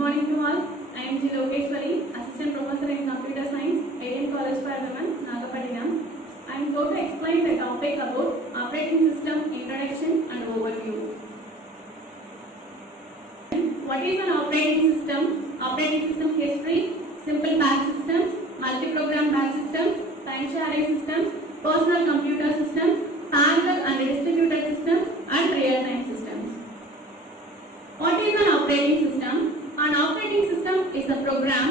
morning to all. I am G. Lokeshwari, Assistant Professor in Computer Science, ADN College for Women, Nagapattinam. I am going to explain the topic about operating system introduction and overview. What is an operating system? Operating system history, simple batch systems, multi-program batch systems, time-sharing systems, personal computer systems, parallel and distributed systems, and real-time systems. What is an operating system? An operating system is a program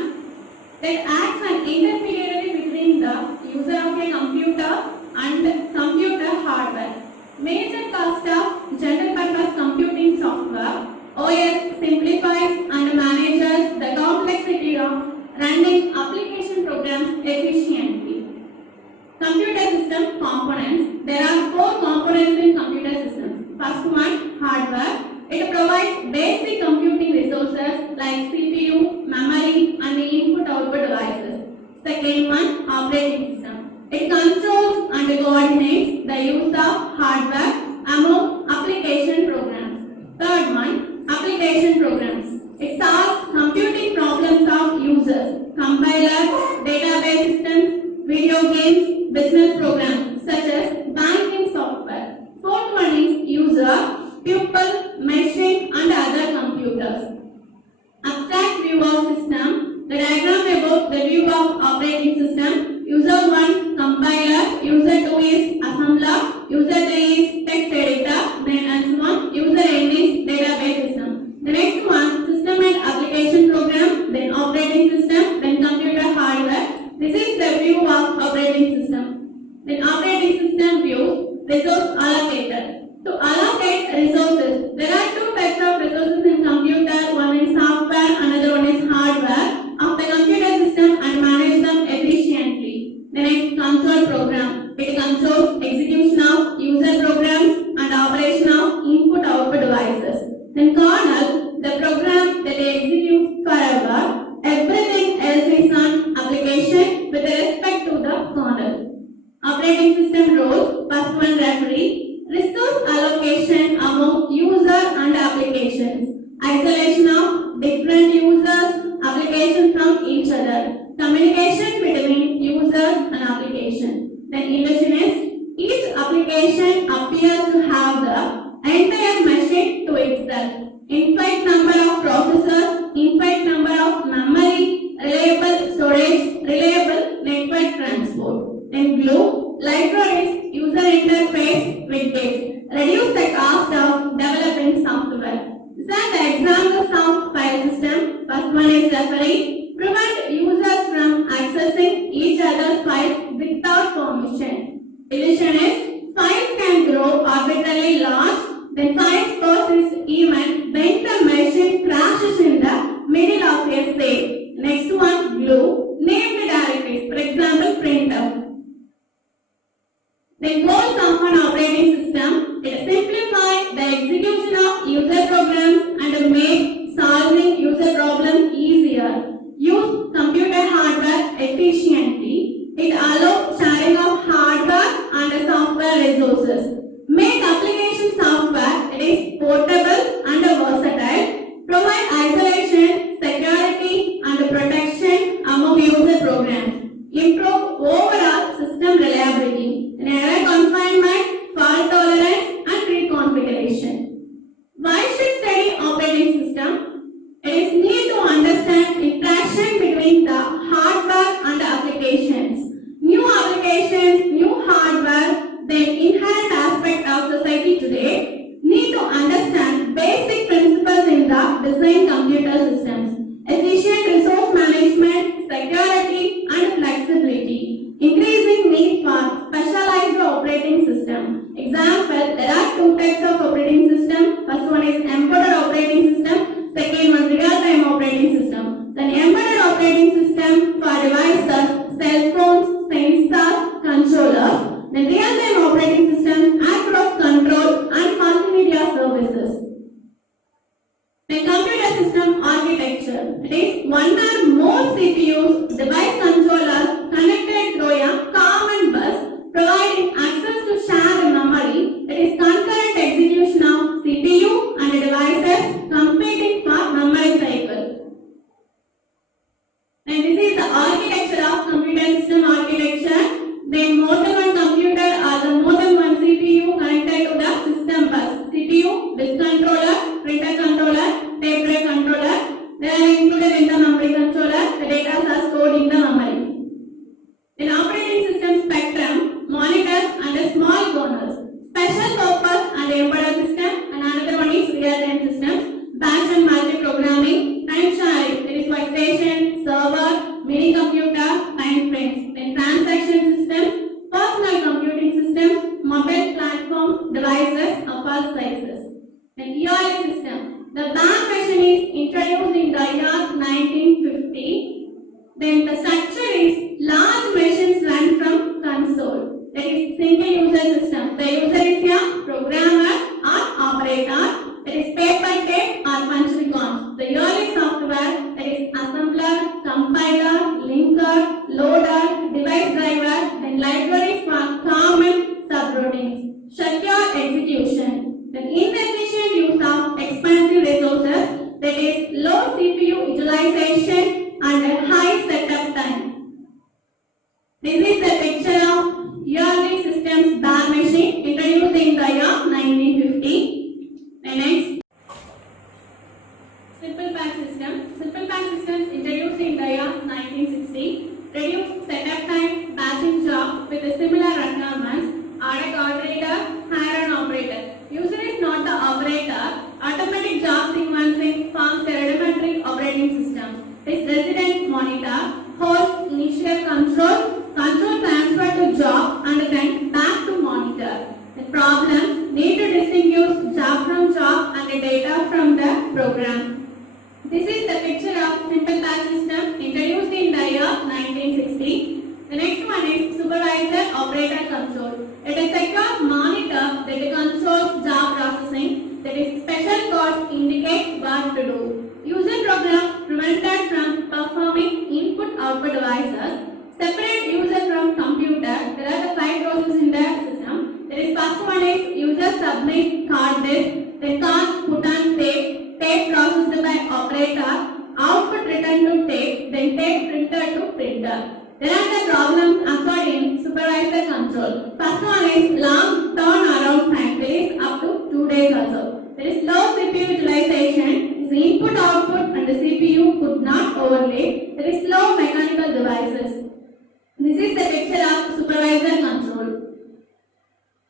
that acts as an intermediary between the user of a computer and computer hardware. Major cost of general purpose computing software, OS simplifies and manages the complexity of running application programs efficiently. Computer system components. There are 4 components in computer systems. First one, hardware. It provides basic computing resources like CPU, memory, and the input-output devices. Second one, operating system. It controls and coordinates the use of hardware among application programs. Third one, application programs. It solves computing problems of users, compilers, database systems, video games, business programs such as banking software. Fourth one is user, pupil, machine, and other computers. Abstract view of system. The diagram about the view of operating system. User 1 compiler, user 2 is assembler, user 3 is text editor, then and so on. User n is database system. The next one, system and application program, then operating system, then computer hardware. This is the view of operating system. Then operating system view, resource allocator. To allocate resources, there are 2 types of resources in computer. One is software, another one is hardware of the computer system and manage them efficiently. The next, control program. It controls execution of user programs and operation of input-output devices. Then kernel, the program that executes forever. Everything else is an application with respect to the kernel. Operating system roles. First one, referee. Resource allocation among user and applications. Isolation of different users, applications from each other. Communication between users and application. Then illusionist. Each application appears to have the entire machine to itself. Infinite number of processors, infinite number of memory, reliable storage, reliable network transport. Then glue. Libraries, user interface with it. Reduce the cost of developing software. These are the examples of file system. First one is referee. Prevent users from accessing each other's files without permission. Illusionist. Files can grow arbitrarily large. Then files persist even when the machine crashes in the middle of a save. Next one, glue. Name the directories. For example, printer. The goals of an operating system is to simplify the execution of user programs and to make solving user problems easier. Use computer hardware efficiently. It allows sharing of hardware and software resources. Make application software that is portable and versatile. Provide isolation, security, and protection among user programs. Improve overall system reliability. Error confinement, fault tolerance, and reconfiguration. Why should study operating system? It is need to understand interaction between the hardware and the applications. New applications, new hardware, the inherent aspect of society today, need to understand basic principles in the design computer systems. Efficient resource management, security, and flexibility. Increasing need for specialized operating system. Example, there are 2 types of operating system. First one is embedded operating system. Second one, real-time operating system. Then embedded operating system for devices, cell phones, sensors, controllers. Then real-time operating system across control and multimedia services. The computer system architecture. It is one or more CPUs, device controllers connected through a common bus, providing access to shared memory. It is concurrent execution of CPU and devices competing for memory cycle. controller, printer controller, tape delay controller. They are included in the memory controller. The data are stored in the memory. In operating system spectrum, monitors and small kernels, special purpose and embedded system, and another one is real-time systems, batch and multi-programming, time sharing, there is workstation, server, mini computer, time frames, then transaction systems, personal computing systems, mobile platforms, devices of all sizes. Then ERA system, the bank machine is introduced in the year 1950. Then the structure is large machines run from console. That is single user system. The user is a programmer or operator. That is paper tape or punch records. The early software, that is assembler, compiler, linker, loader, device driver, and libraries for common subroutines. Secure execution. The inefficient use of expensive resources, that is low CPU utilization and a high setup time. This is the picture of early systems bar machine introduced in the year 1950. And next, simple pack system. Simple pack systems introduced in the year 1960. Reduced setup time, batching job with a similar requirements. Add a coordinator, hire an operator. User is not the operator. Automatic job sequencing forms a rudimentary operating system. This resident monitor holds initial control transfer to job and then back to monitor. The problems need to distinguish job from job and the data from the program. This is the picture of simple pack system introduced in the year 1960. The next one is supervisor operator control. It is a secure monitor that controls job processing. That is special codes indicate what to do. User program prevented from performing input-output devices. Separate user from computer. There are the 5 processes in the system. There is first one is user submits card disk. Then cards put on tape. Tape processed by operator. Output returned to tape. Then tape printer to printer. There are the problems occurred in supervisor control. First one is long turnaround time. That is up to 2 days also. There is low CPU utilization. The input output and the CPU could not overlay. There is low mechanical devices. This is the picture of supervisor control.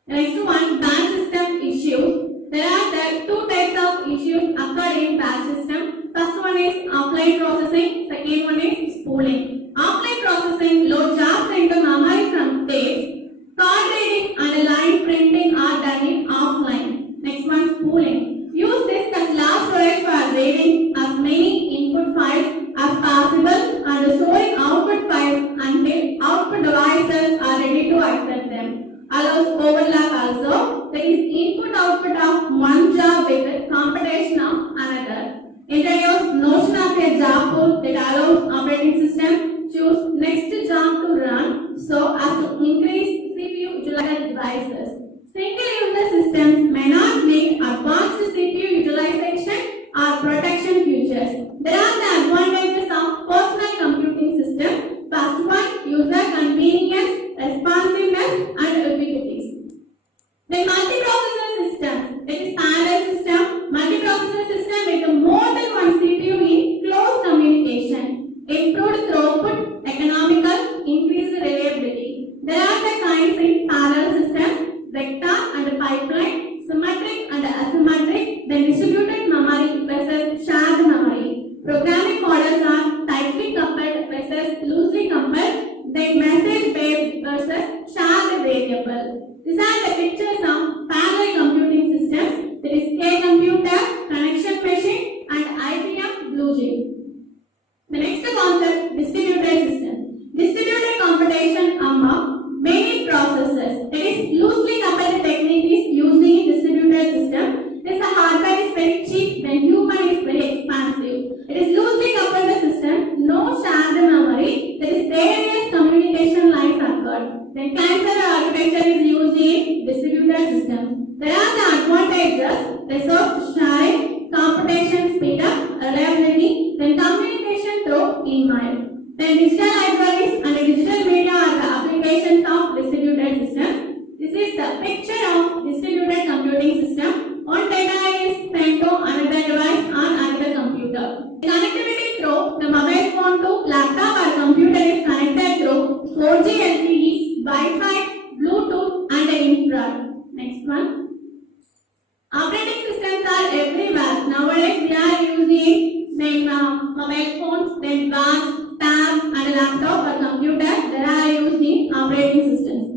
Next one, batch system issues. There are the 2 types of issues occurred in batch system. First one is offline processing. Second one is spooling. Offline processing load jobs into memory from tapes. Card reading and line printing are done in offline. Next one, spooling. Use this as large storage for reading as many input files as possible and storing output files until output devices are ready to accept them. Allows overlap also. There is input-output of one job with computation of another. Introduce notion of a job pool that allows operating system choose next job to run so as to increase CPU utilized devices. Single user systems may not make advanced CPU utilization or protection features. There are the advantages of personal computing systems. First one, user convenience, responsiveness and ubiquity. The multiprocessor system, it is parallel system, multiprocessor system with more than one CPU in close communication, improved throughput, economical, increased reliability. There are the kinds in parallel systems, vector and pipeline, symmetric and asymmetric, then distributed memory versus shared memory. Programming models are tightly coupled versus loosely coupled, then message based versus shared variable. These are the pictures of parallel computing systems. There is K-computer, connection machine and IBM BlueJay. The next concept, distributed systems. Distributed computation among many processors. It is loosely coupled technique is used in distributed system. This hardware is very cheap, then human is very expensive. It is loosely coupled system, no shared memory. There is various communication lines occurred. Then cancer architecture is used in distributed system. There are the advantages: resource sharing, computation speed up, reliability, then communication through email. Then digital libraries and digital media are the applications of distributed systems. This is the picture of distributed computing system. One data is then mobile phones, then watch, tab, and laptop or computer that are used in operating systems.